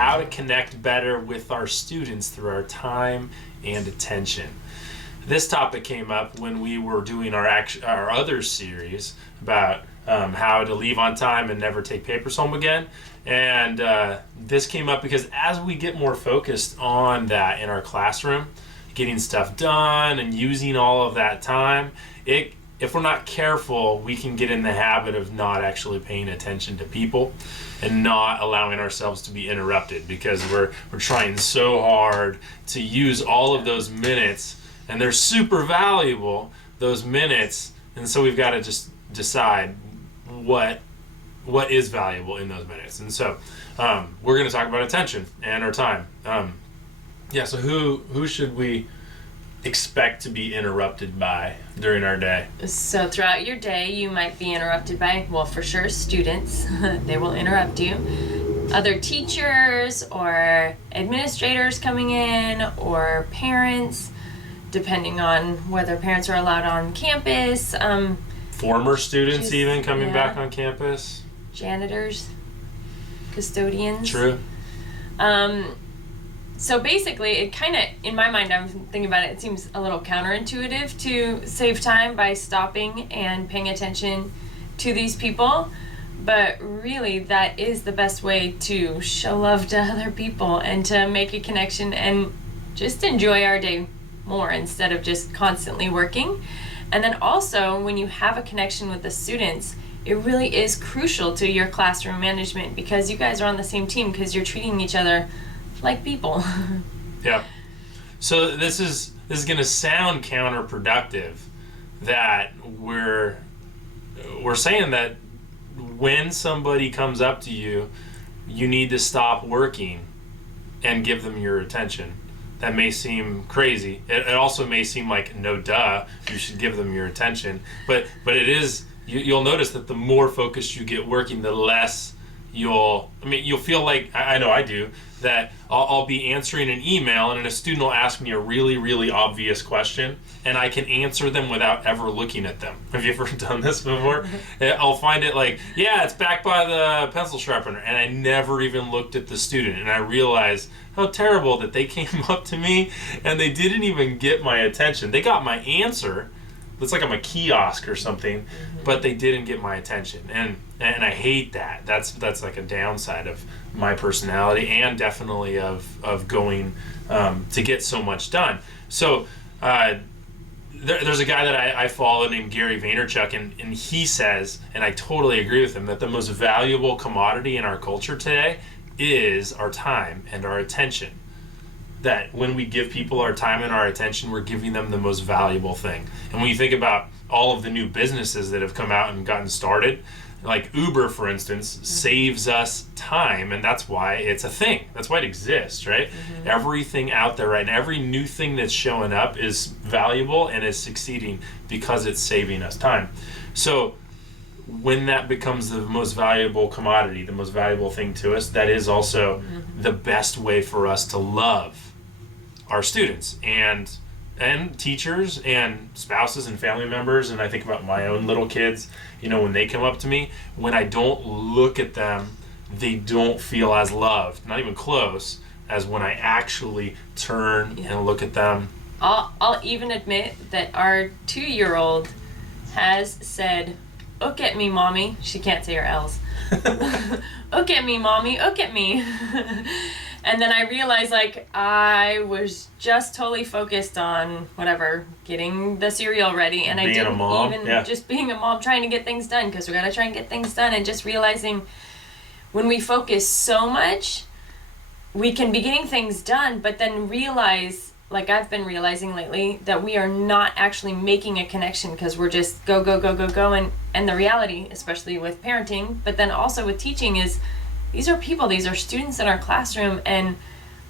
how to connect better with our students through our time and attention. This topic came up when we were doing our other series about how to leave on time and never take papers home again. And this came up because as we get more focused on that in our classroom, getting stuff done and using all of that time, if we're not careful, we can get in the habit of not actually paying attention to people and not allowing ourselves to be interrupted because we're trying so hard to use all of those minutes, and they're super valuable, those minutes, and so we've got to just decide what is valuable in those minutes. And so we're going to talk about attention and our time. So who should we expect to be interrupted by during our day? So throughout your day, you might be interrupted by, well, for sure, students. They will interrupt you. Other teachers or administrators coming in, or parents, depending on whether parents are allowed on campus. Former students even coming back on campus. Janitors, custodians. True. So basically, it kind of, in my mind, I'm thinking about it, it seems a little counterintuitive to save time by stopping and paying attention to these people. But really, that is the best way to show love to other people and to make a connection and just enjoy our day more instead of just constantly working. And then also, when you have a connection with the students, it really is crucial to your classroom management because you guys are on the same team because you're treating each other like people. Yeah. So this is going to sound counterproductive that we're saying that when somebody comes up to you, you need to stop working and give them your attention. That may seem crazy. It also may seem like, no duh, you should give them your attention. But it is, you'll notice that the more focused you get working, the less you'll feel like, I know I do, that I'll be answering an email and a student will ask me a really, really obvious question and I can answer them without ever looking at them. Have you ever done this before? I'll find it like, yeah, it's back by the pencil sharpener, and I never even looked at the student, and I realized how terrible that they came up to me and they didn't even get my attention. They got my answer. It's like I'm a kiosk or something, but they didn't get my attention, and I hate that. That's like a downside of my personality and definitely of going to get so much done. So there's a guy that I follow named Gary Vaynerchuk, and he says, and I totally agree with him, that the most valuable commodity in our culture today is our time and our attention. That when we give people our time and our attention, we're giving them the most valuable thing. And when you think about all of the new businesses that have come out and gotten started, like Uber, for instance, saves us time, and that's why it's a thing. That's why it exists, right? Everything out there right now, every new thing that's showing up is valuable and is succeeding because it's saving us time. So when that becomes the most valuable commodity, the most valuable thing to us, that is also the best way for us to love our students and teachers and spouses and family members. And I think about my own little kids, when they come up to me, when I don't look at them, they don't feel as loved, not even close, as when I actually turn and look at them. I'll even admit that our 2-year-old has said, "Look at me, mommy." She can't say her L's. "Look at me, mommy. Look at me." And then I realized, I was just totally focused on getting the cereal ready, and I didn't even just being a mom, trying to get things done because we gotta try and get things done, and just realizing when we focus so much, we can be getting things done, but then realize, like I've been realizing lately, that we are not actually making a connection because we're just go, and the reality, especially with parenting, but then also with teaching, is these are people, these are students in our classroom, and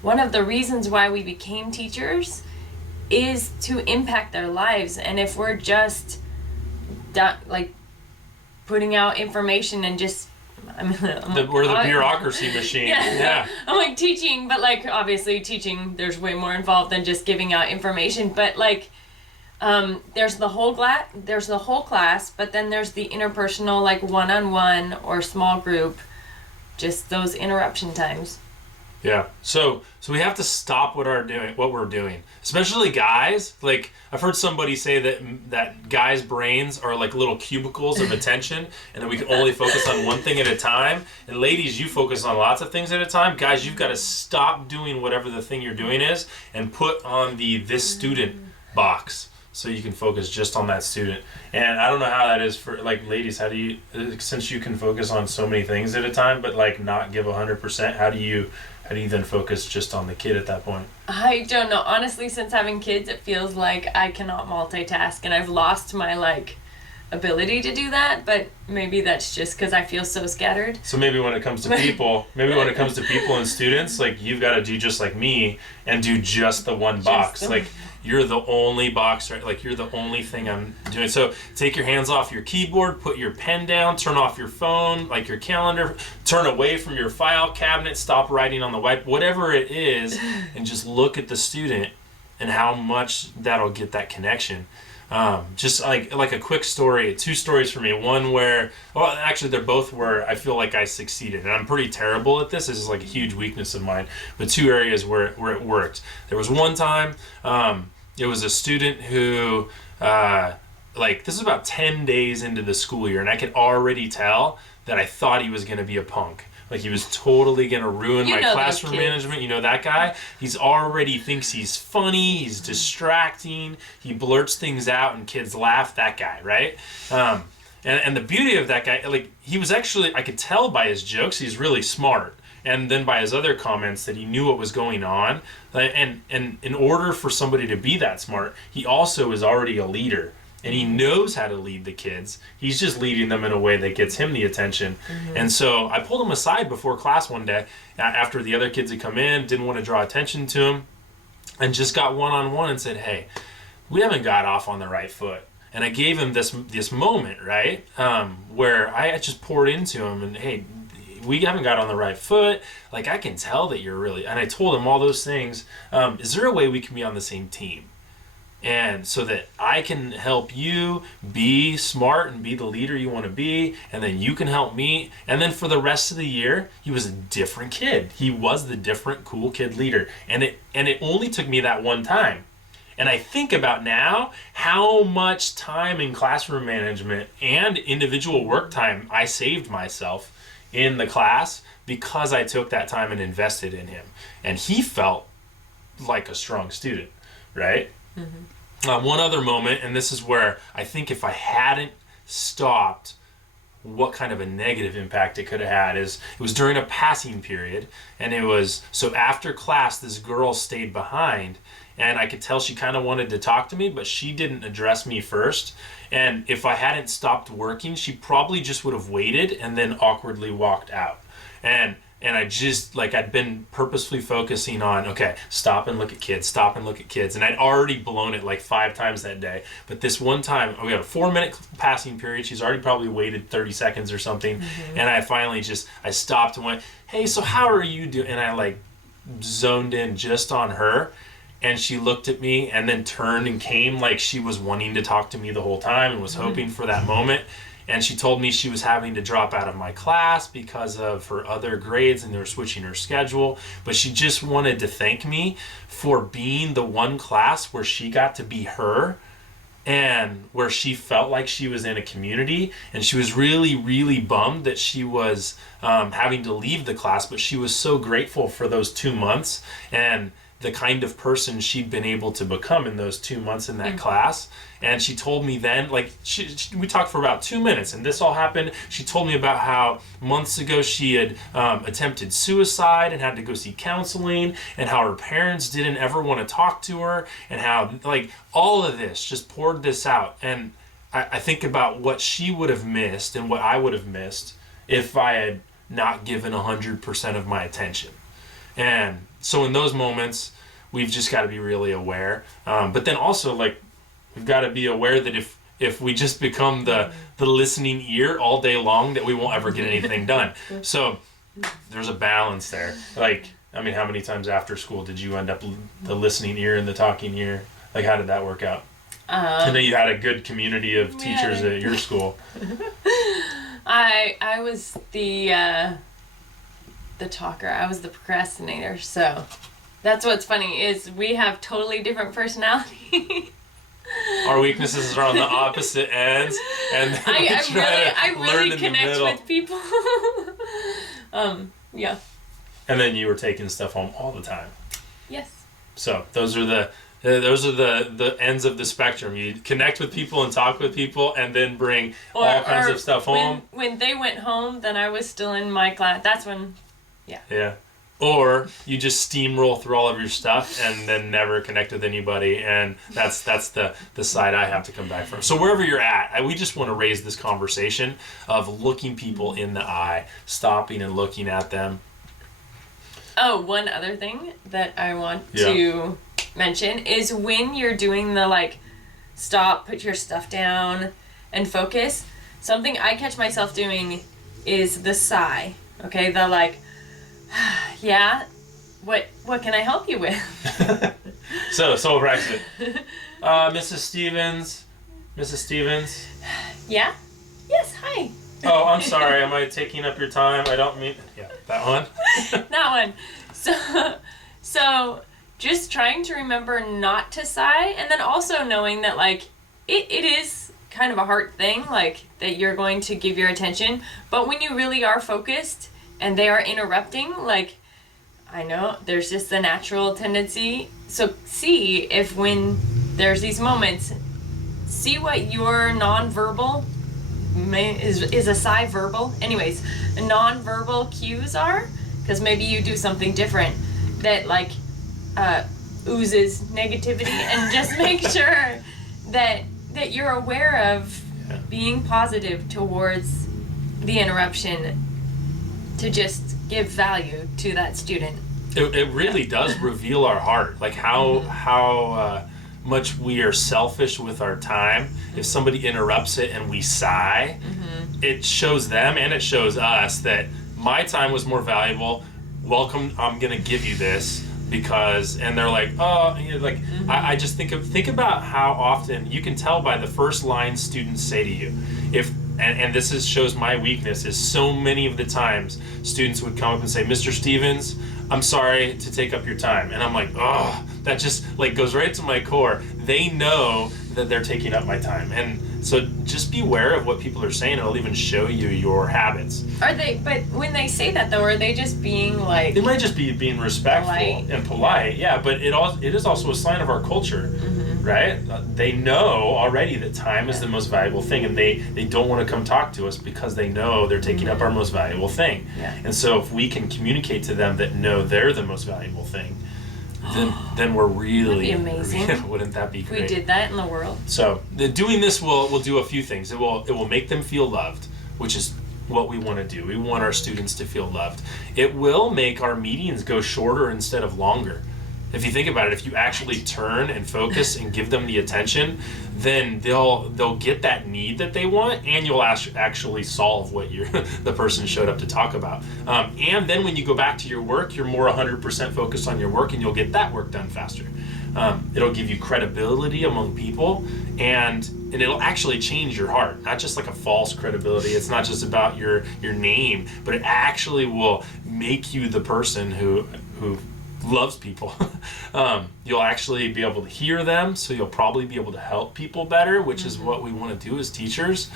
one of the reasons why we became teachers is to impact their lives. And if we're just putting out information and just we're the bureaucracy machine. Yeah. I'm teaching, but obviously teaching, there's way more involved than just giving out information. But there's the whole class, but then there's the interpersonal, one-on-one or small group, just those interruption times. Yeah. So we have to stop what we're doing. Especially guys. Like I've heard somebody say that guys' brains are like little cubicles of attention, and that we can only focus on one thing at a time. And ladies, you focus on lots of things at a time. Guys, you've got to stop doing whatever the thing you're doing is and put on the this student box, so you can focus just on that student. And I don't know how that is for like ladies. How do you, since you can focus on so many things at a time, but like not give 100%? How do you then focus just on the kid at that point? I don't know. Honestly, since having kids, it feels like I cannot multitask, and I've lost my like ability to do that. But maybe that's just because I feel so scattered. So maybe when it comes to people, and students, like you've got to do just like me and do just the one box. Like you're the only box, right? Like you're the only thing I'm doing. So take your hands off your keyboard, put your pen down, turn off your phone, like your calendar, turn away from your file cabinet, stop writing on the white, whatever it is, and just look at the student and how much that'll get that connection. Just like a quick story, 2 stories for me. One where, well, actually they're both where I feel like I succeeded, and I'm pretty terrible at this. This is like a huge weakness of mine. But 2 areas where it worked. There was one time, it was a student who, like this was about 10 days into the school year, and I could already tell that I thought he was going to be a punk. Like he was totally going to ruin my classroom management. You know that guy? He's already thinks he's funny. He's distracting. He blurts things out and kids laugh. That guy, right? And the beauty of that guy, like he was actually, I could tell by his jokes, he's really smart. And then by his other comments that he knew what was going on. And in order for somebody to be that smart, he also is already a leader. And he knows how to lead the kids. He's just leading them in a way that gets him the attention. Mm-hmm. And so I pulled him aside before class one day after the other kids had come in, didn't want to draw attention to him, and just got one-on-one and said, hey, we haven't got off on the right foot. And I gave him this moment, right, where I just poured into him and, hey, we haven't got on the right foot. Like, I can tell that you're really... And I told him all those things. Is there a way we can be on the same team? And so that I can help you be smart and be the leader you want to be, and then you can help me. And then for the rest of the year, he was a different kid. He was the different cool kid leader. And it only took me that one time. And I think about now how much time in classroom management and individual work time I saved myself in the class because I took that time and invested in him. And he felt like a strong student, right? Mm-hmm. One other moment, and this is where I think if I hadn't stopped, what kind of a negative impact it could have had is it was during a passing period, and it was so after class this girl stayed behind, and I could tell she kind of wanted to talk to me, but she didn't address me first. And if I hadn't stopped working, she probably just would have waited and then awkwardly walked out. And I just, like, I'd been purposefully focusing on, okay, stop and look at kids. And I'd already blown it like 5 times that day. But this one time, we had a 4-minute passing period. She's already probably waited 30 seconds or something. Mm-hmm. And I finally I stopped and went, hey, so how are you doing? And I, like, zoned in just on her. And she looked at me and then turned and came like she was wanting to talk to me the whole time and was hoping for that moment. And she told me she was having to drop out of my class because of her other grades and they were switching her schedule. But she just wanted to thank me for being the one class where she got to be her and where she felt like she was in a community. And she was really, really bummed that she was having to leave the class, but she was so grateful for those 2 months and the kind of person she'd been able to become in those 2 months in that class. And she told me then, like, we talked for about 2 minutes, and this all happened. She told me about how months ago she had attempted suicide and had to go see counseling, and how her parents didn't ever want to talk to her, and how, like, all of this just poured this out. And I think about what she would have missed and what I would have missed if I had not given 100% of my attention. And so in those moments, we've just got to be really aware. But then also, like, we've got to be aware that if we just become the listening ear all day long, that we won't ever get anything done. So there's a balance there. Like, I mean, how many times after school did you end up the listening ear and the talking ear? Like, how did that work out? I know you had a good community of teachers at your school. I was the the talker. I was the procrastinator. So that's what's funny is we have totally different personalities. Our weaknesses are on the opposite ends, and then I really connect with people. Yeah. And then you were taking stuff home all the time. Yes. So those are the ends of the spectrum. You connect with people and talk with people, and then bring all kinds of stuff home. When they went home, then I was still in my class. That's when, yeah. Yeah. Or you just steamroll through all of your stuff and then never connect with anybody, and that's the side I have to come back from. So wherever you're at, we just want to raise this conversation of looking people in the eye, stopping and looking at them. Oh, one other thing that I want to mention is when you're doing the stop, put your stuff down, and focus. Something I catch myself doing is the sigh. Okay, the yeah, what can I help you with? So Braxton, Mrs. Stevens. Yeah. Yes. Hi. Oh, I'm sorry. Am I taking up your time? I don't mean... Yeah, that one. That one. So just trying to remember not to sigh, and then also knowing that, it is kind of a hard thing, that you're going to give your attention, but when you really are focused and they are interrupting, I know there's just a natural tendency. So see if when there's these moments, see what your nonverbal... Is a sigh verbal? Anyways, non-verbal cues are, because maybe you do something different that oozes negativity, and just make sure that you're aware of being positive towards the interruption to just give value to that student. It really does reveal our heart, how much we are selfish with our time. If somebody interrupts it and we sigh, it shows them and it shows us that my time was more valuable. Welcome, I'm gonna give you this because, and they're like, oh, I just think about how often you can tell by the first line students say to you, and this shows my weakness is so many of the times students would come up and say, Mr. Stevens, I'm sorry to take up your time. And I'm like, oh, that just goes right to my core. They know that they're taking up my time. And so just be aware of what people are saying. It'll even show you your habits. But when they say that though, are they just being They might just be being respectful and polite. Yeah, but it is also a sign of our culture, right? They know already that time is the most valuable thing, and they don't want to come talk to us because they know they're taking up our most valuable thing. Yeah. And so if we can communicate to them that no, they're the most valuable thing, then we're really... That'd be amazing. Wouldn't that be great? We did that in the world. So doing this will do a few things. It will make them feel loved, which is what we want to do. We want our students to feel loved. It will make our meetings go shorter instead of longer. If you think about it, if you actually turn and focus and give them the attention, then they'll get that need that they want, and you'll actually solve what the person showed up to talk about. And then when you go back to your work, you're more 100% focused on your work, and you'll get that work done faster. It'll give you credibility among people, and it'll actually change your heart. Not just a false credibility. It's not just about your name, but it actually will make you the person who loves people. You'll actually be able to hear them, so you'll probably be able to help people better, which is what we want to do as teachers,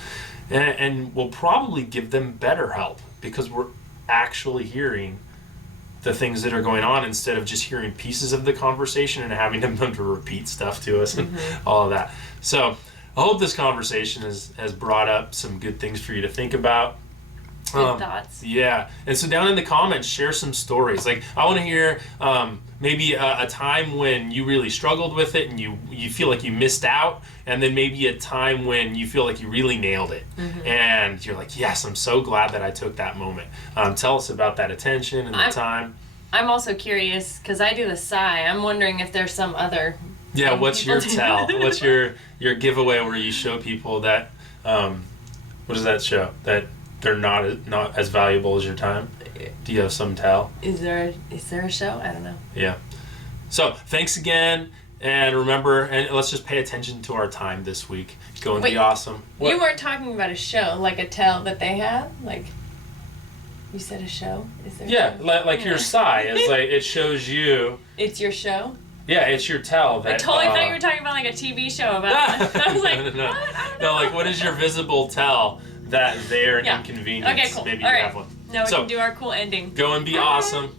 and we'll probably give them better help because we're actually hearing the things that are going on instead of just hearing pieces of the conversation and having them to repeat stuff to us and all of that. So I hope this conversation has brought up some good things for you to think about. Good thoughts. Yeah. And so down in the comments, share some stories. I want to hear maybe a time when you really struggled with it and you feel like you missed out, and then maybe a time when you feel like you really nailed it. And you're like, yes, I'm so glad that I took that moment. Tell us about that attention and the time. I'm also curious, because I do the sigh. I'm wondering if there's some other... Yeah, what's your tell? What's your giveaway where you show people that... what does that show? That... they're not as valuable as your time? Do you have some tell? Is there a show? I don't know. Yeah. So thanks again, and remember, and let's just pay attention to our time this week. It's going to be awesome. What? You weren't talking about a show, like a tell that they have? You said a show? Is there? Yeah, like your sigh is like it shows you. It's your show. Yeah, it's your tell that. I totally thought you were talking about like a TV show about. I was like, no. what? I don't No, know. like what is your visible tell that they're an inconvenience? Okay, cool. Maybe All you right. have one. Now we So, can do our cool ending. Go and be awesome.